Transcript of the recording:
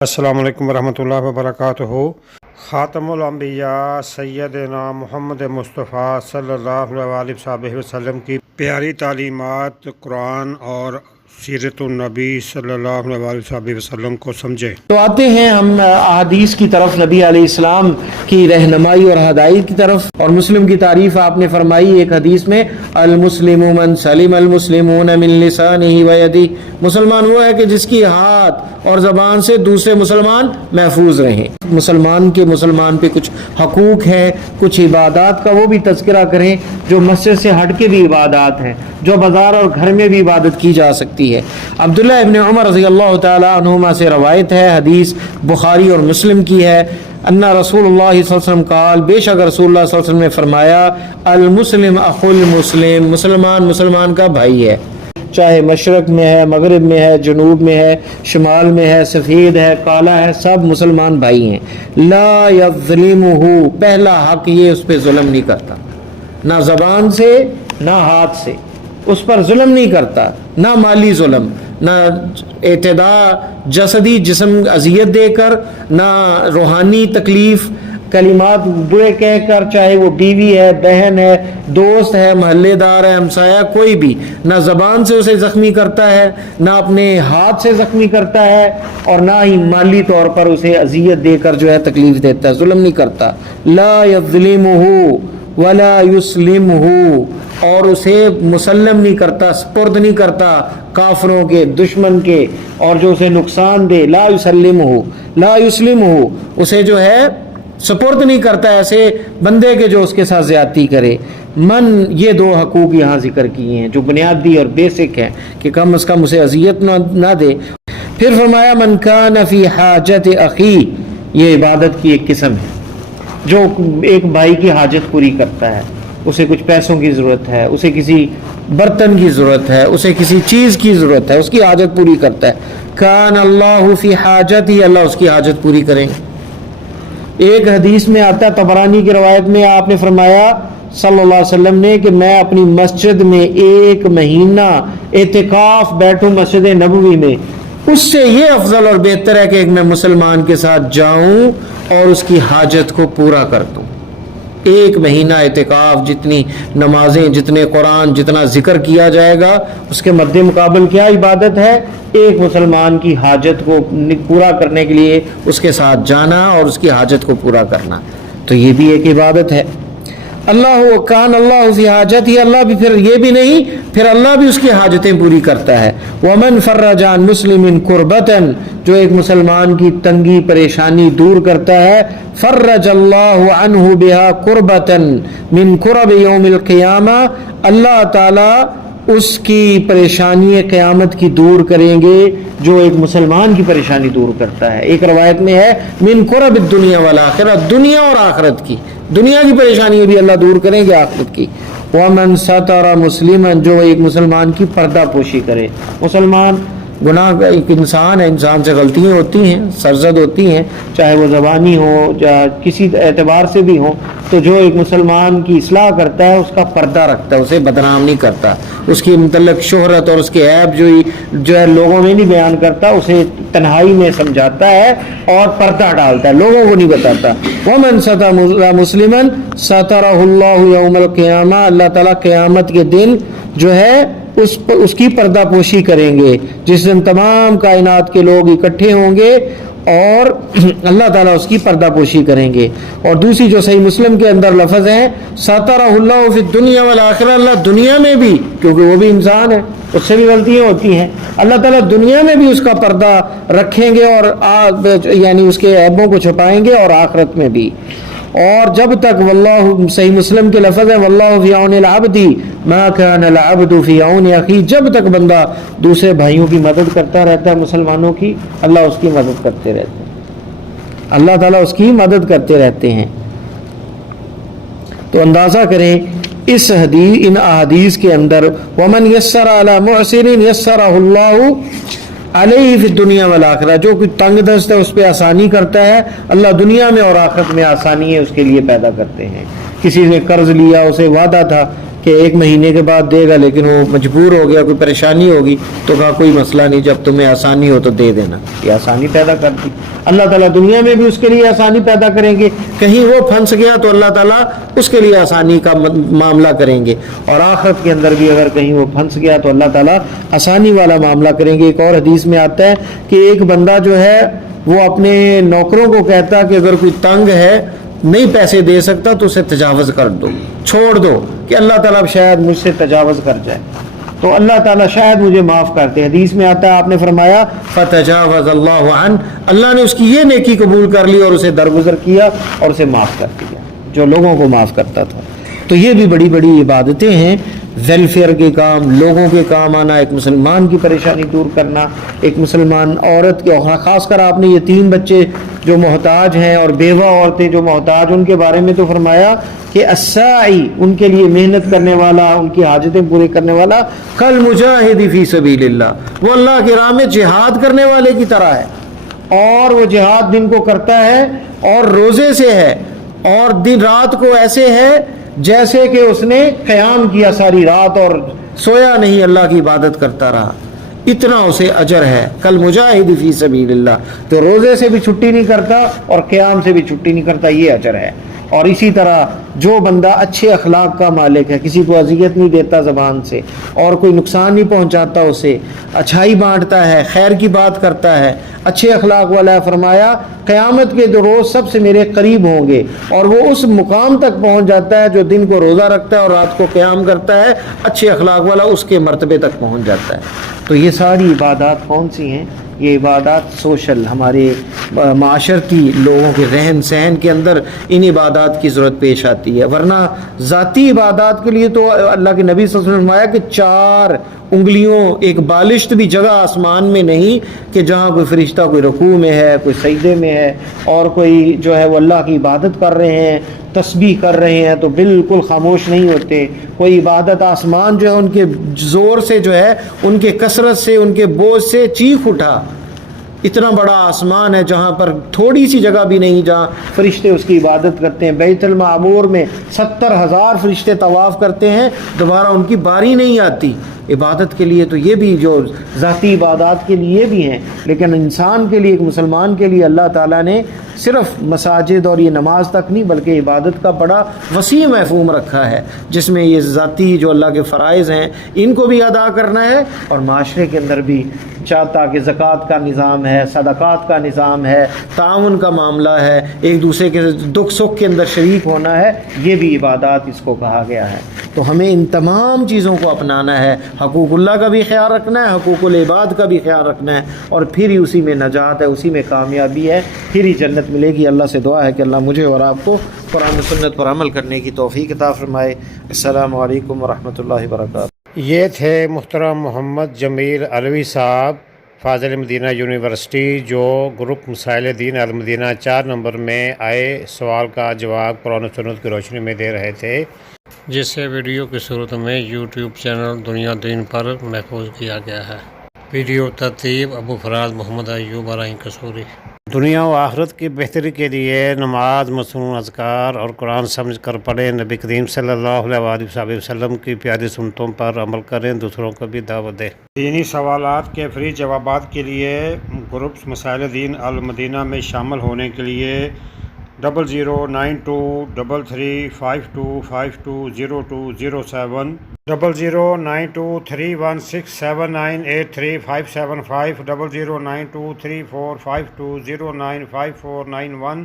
السلام علیکم ورحمۃ اللہ وبرکاتہ۔ خاتم الانبیاء سیدنا محمد مصطفیٰ صلی اللہ علیہ وسلم کی پیاری تعلیمات قرآن اور سیرت النبی صلی اللہ علیہ وسلم کو سمجھیں۔ تو آتے ہیں ہم احادیث کی طرف، نبی علیہ السلام کی رہنمائی اور ہدایت کی طرف۔ اور مسلم کی تعریف آپ نے فرمائی ایک حدیث میں، المسلم من سلم المسلمون من لسانہ و یدہ، مسلمان وہ ہے کہ جس کی ہاتھ اور زبان سے دوسرے مسلمان محفوظ رہیں۔ مسلمان پہ کچھ حقوق ہیں، کچھ عبادات کا وہ بھی تذکرہ کریں جو مسجد سے ہٹ کے بھی عبادات ہیں، جو بازار اور گھر میں بھی عبادت کی جا سکتی ہے۔ عبداللہ ابن عمر رضی اللہ تعالی عنہما سے روایت ہے، حدیث بخاری اور مسلم کی ہے، ان رسول اللہ صلی اللہ علیہ وسلم قال، بے شک رسول اللہ صلی اللہ علیہ وسلم نے فرمایا، المسلم اخو المسلم، مسلمان کا بھائی ہے، چاہے مشرق میں ہے، مغرب میں ہے، جنوب میں ہے، شمال میں ہے، سفید ہے، کالا ہے، سب مسلمان بھائی ہیں۔ لا یظلمہ، پہلا حق یہ اس پہ ظلم نہیں کرتا، نہ زبان سے نہ ہاتھ سے اس پر ظلم نہیں کرتا، نہ مالی ظلم، نہ اعتداء جسدی جسم اذیت دے کر، نہ روحانی تکلیف، کلمات برے کہہ کر، چاہے وہ بیوی ہے، بہن ہے، دوست ہے، محلے دار ہے، ہمسایہ، کوئی بھی، نہ زبان سے اسے زخمی کرتا ہے، نہ اپنے ہاتھ سے زخمی کرتا ہے، اور نہ ہی مالی طور پر اسے اذیت دے کر جو ہے تکلیف دیتا ہے، ظلم نہیں کرتا۔ لا یظلمہ ولا یسلمہ، اور اسے مسلم نہیں کرتا، سپرد نہیں کرتا کافروں کے، دشمن کے، اور جو اسے نقصان دے، لا یسلمہ، اسے جو ہے سپرد نہیں کرتا ایسے بندے کے جو اس کے ساتھ زیادتی کرے۔ یہ دو حقوق یہاں ذکر کیے ہیں جو بنیادی اور بیسک ہیں کہ کم از کم اسے اذیت نہ دے۔ پھر فرمایا من کان فی حاجت اخی، یہ عبادت کی ایک قسم ہے جو ایک بھائی کی حاجت پوری کرتا ہے، اسے کچھ پیسوں کی ضرورت ہے، اسے کسی برتن کی ضرورت ہے، اسے کسی چیز کی ضرورت ہے، اس کی حاجت پوری کرتا ہے، کان اللہ فی حاجتہ، اللہ اس کی حاجت پوری کریں گے۔ ایک حدیث میں آتا ہے، طبرانی کی روایت میں، آپ نے فرمایا صلی اللہ علیہ وسلم نے کہ میں اپنی مسجد میں 1 مہینہ اعتکاف بیٹھوں مسجد نبوی میں، اس سے یہ افضل اور بہتر ہے کہ ایک میں مسلمان کے ساتھ جاؤں اور اس کی حاجت کو پورا کر دوں۔ 1 مہینہ اعتکاف، جتنی نمازیں، جتنے قرآن، جتنا ذکر کیا جائے گا، اس کے مد مقابل کیا عبادت ہے؟ ایک مسلمان کی حاجت کو پورا کرنے کے لیے اس کے ساتھ جانا اور اس کی حاجت کو پورا کرنا، تو یہ بھی ایک عبادت ہے۔ اللہ کان اللہ فی حاجتہ، اللہ بھی پھر یہ بھی نہیں، پھر اللہ بھی اس کی حاجتیں پوری کرتا ہے۔ ومن فرج عن مسلم کربۃ، جو ایک مسلمان کی تنگی پریشانی دور کرتا ہے، فرج اللہ عنہ بہا کربۃ من کرب یوم القیامہ، اللہ تعالی اس کی پریشانی قیامت کی دور کریں گے جو ایک مسلمان کی پریشانی دور کرتا ہے۔ ایک روایت میں ہے من کرب الدنیا والآخرہ، دنیا اور آخرت کی، دنیا کی پریشانی بھی اللہ دور کریں گے، آخرت کی۔ ومن ستر مسلما، جو ایک مسلمان کی پردہ پوشی کرے، مسلمان گناہ کا ایک انسان ہے، انسان سے غلطیاں ہوتی ہیں، سرزد ہوتی ہیں، چاہے وہ زبانی ہو یا کسی اعتبار سے بھی ہو، تو جو ایک مسلمان کی اصلاح کرتا ہے اس کا پردہ رکھتا ہے، اسے بدنام نہیں کرتا، اس کی متعلق شہرت اور اس کے عیب جو ہے لوگوں میں نہیں بیان کرتا، اسے تنہائی میں سمجھاتا ہے اور پردہ ڈالتا ہے، لوگوں کو نہیں بتاتا۔ ومن ستر مسلما سترہ اللہ یوم القیامہ، اللہ تعالیٰ قیامت کے دن جو ہے اس کی پردہ پوشی کریں گے، جس دن تمام کائنات کے لوگ اکٹھے ہوں گے اور اللہ تعالیٰ اس کی پردہ پوشی کریں گے۔ اور دوسری جو صحیح مسلم کے اندر لفظ ہیں، سترہ اللہ فی الدنیا والآخرہ، اللہ دنیا میں بھی، کیونکہ وہ بھی انسان ہے، اس سے بھی غلطیاں ہوتی ہیں، اللہ تعالیٰ دنیا میں بھی اس کا پردہ رکھیں گے اور یعنی اس کے عیبوں کو چھپائیں گے، اور آخرت میں بھی۔ اور جب تک واللہ، صحیح مسلم کے لفظ ہے، واللہ فی عون العبد ما کان العبد فی عون اخی، جب تک بندہ دوسرے بھائیوں کی مدد کرتا رہتا ہے، مسلمانوں کی، اللہ اس کی مدد کرتے رہتے ہیں، اللہ تعالیٰ اس کی مدد کرتے رہتے ہیں۔ تو اندازہ کریں اس ان احادیث کے اندر، ومن یسر علی معسر یسرہ اللہ علیہ فی الدنیا والآخرہ، جو کچھ تنگ دست ہے اس پہ آسانی کرتا ہے، اللہ دنیا میں اور آخرت میں آسانی ہے اس کے لیے پیدا کرتے ہیں۔ کسی نے قرض لیا، اسے وعدہ تھا کہ 1 مہینے کے بعد دے گا، لیکن وہ مجبور ہو گیا، کوئی پریشانی ہوگی تو کہا کوئی مسئلہ نہیں، جب تمہیں آسانی ہو تو دے دینا. یہ آسانی پیدا کر دی. اللہ تعالیٰ دنیا میں بھی اس کے لیے آسانی پیدا کریں گے. کہیں وہ پھنس گیا تو اللہ تعالیٰ اس کے لیے آسانی کا معاملہ کریں گے، اور آخرت کے اندر بھی اگر کہیں وہ پھنس گیا تو اللہ تعالیٰ آسانی والا معاملہ کریں گے. ایک اور حدیث میں آتا ہے کہ ایک بندہ جو ہے وہ اپنے نوکروں کو کہتا ہے کہ اگر کوئی تنگ ہے، نہیں پیسے دے سکتا تو اسے تجاوز کر دو، چھوڑ دو، کہ اللہ تعالیٰ شاید مجھ سے تجاوز کر جائے تو اللہ تعالیٰ شاید مجھے معاف کرتے. حدیث میں آتا ہے، آپ نے فرمایا فتجاوز اللہ عنہ، اللہ نے اس کی یہ نیکی قبول کر لی اور اسے درگزر کیا اور اسے معاف کر دیا جو لوگوں کو معاف کرتا تھا. تو یہ بھی بڑی بڑی عبادتیں ہیں. ویلفیئر کے کام، لوگوں کے کام آنا، ایک مسلمان کی پریشانی دور کرنا، ایک مسلمان عورت کے، خاص کر آپ نے یتیم بچے جو محتاج ہیں اور بیوہ عورتیں جو محتاج، ان کے بارے میں تو فرمایا کہ الساعی، ان کے لیے محنت کرنے والا، ان کی حاجتیں پورے کرنے والا، کالمجاہد فی سبیل اللہ، وہ اللہ کی راہ میں جہاد کرنے والے کی طرح ہے. اور وہ جہاد دن کو کرتا ہے اور روزے سے ہے، اور دن رات کو ایسے ہے جیسے کہ اس نے قیام کیا ساری رات اور سویا نہیں، اللہ کی عبادت کرتا رہا، اتنا اسے اجر ہے. کل مجاہد فی سبیل اللہ، تو روزے سے بھی چھٹی نہیں کرتا اور قیام سے بھی چھٹی نہیں کرتا، یہ اجر ہے. اور اسی طرح جو بندہ اچھے اخلاق کا مالک ہے، کسی کو اذیت نہیں دیتا زبان سے اور کوئی نقصان نہیں پہنچاتا اسے، اچھائی بانٹتا ہے، خیر کی بات کرتا ہے، اچھے اخلاق والا ہے، فرمایا قیامت کے روز سب سے میرے قریب ہوں گے. اور وہ اس مقام تک پہنچ جاتا ہے جو دن کو روزہ رکھتا ہے اور رات کو قیام کرتا ہے، اچھے اخلاق والا اس کے مرتبے تک پہنچ جاتا ہے. تو یہ ساری عبادات کون سی ہیں؟ یہ عبادات سوشل، ہمارے معاشرتی لوگوں کے رہن سہن کے اندر ان عبادات کی ضرورت پیش آتی ہے. ورنہ ذاتی عبادات کے لیے تو اللہ کے نبی صلی اللہ علیہ وسلم نے فرمایا کہ 4 انگلیوں ایک بالشت بھی جگہ آسمان میں نہیں کہ جہاں کوئی فرشتہ کوئی رکوع میں ہے، کوئی سجدے میں ہے، اور کوئی جو ہے وہ اللہ کی عبادت کر رہے ہیں، تسبیح کر رہے ہیں تو بالکل خاموش نہیں ہوتے. کوئی عبادت آسمان جو ہے ان کے زور سے جو ہے، ان کے کثرت سے، ان کے بوجھ سے چیخ اٹھا. اتنا بڑا آسمان ہے جہاں پر تھوڑی سی جگہ بھی نہیں جہاں فرشتے اس کی عبادت کرتے ہیں. بیت المعمور میں 70,000 فرشتے طواف کرتے ہیں، دوبارہ ان کی باری نہیں آتی عبادت کے لیے. تو یہ بھی جو ذاتی عبادات کے لیے بھی ہیں، لیکن انسان کے لیے، ایک مسلمان کے لیے اللہ تعالیٰ نے صرف مساجد اور یہ نماز تک نہیں بلکہ عبادت کا بڑا وسیع مفہوم رکھا ہے، جس میں یہ ذاتی جو اللہ کے فرائض ہیں ان کو بھی ادا کرنا ہے، اور معاشرے کے اندر بھی چاہتا کہ زکوٰۃ کا نظام ہے، صدقات کا نظام ہے، تعاون کا معاملہ ہے، ایک دوسرے کے دکھ سکھ کے اندر شریک ہونا ہے، یہ بھی عبادات اس کو کہا گیا ہے. تو ہمیں ان تمام چیزوں کو اپنانا ہے. حقوق اللہ کا بھی خیال رکھنا ہے، حقوق العباد کا بھی خیال رکھنا ہے، اور پھر ہی اسی میں نجات ہے، اسی میں کامیابی ہے، پھر ہی جنت ملے گی. اللہ سے دعا ہے کہ اللہ مجھے اور آپ کو قرآن و سنت پر عمل کرنے کی توفیق عطا فرمائے. السلام علیکم ورحمۃ اللہ وبرکاتہ. یہ تھے محترم محمد جمیل علوی صاحب، فاضل مدینہ یونیورسٹی، جو گروپ مسائل دین المدینہ 4 نمبر میں آئے سوال کا جواب قرآن و سنت کی روشنی میں دے رہے تھے، جسے ویڈیو کی صورت میں یوٹیوب چینل دنیا دین پر محفوظ کیا گیا ہے. ویڈیو ترتیب ابو فراز محمد ایوب ارائیں قصوری. دنیا و آخرت کی بہتری کے لیے نماز، مصنون اذکار اور قرآن سمجھ کر پڑھیں. نبی کریم صلی اللہ علیہ وسلم کی پیاری سنتوں پر عمل کریں، دوسروں کو بھی دعوت دیں. دینی سوالات کے فری جوابات کے لیے گروپ مسائل دین المدینہ میں شامل ہونے کے لیے 00923352520207 00923167983575 00923452095491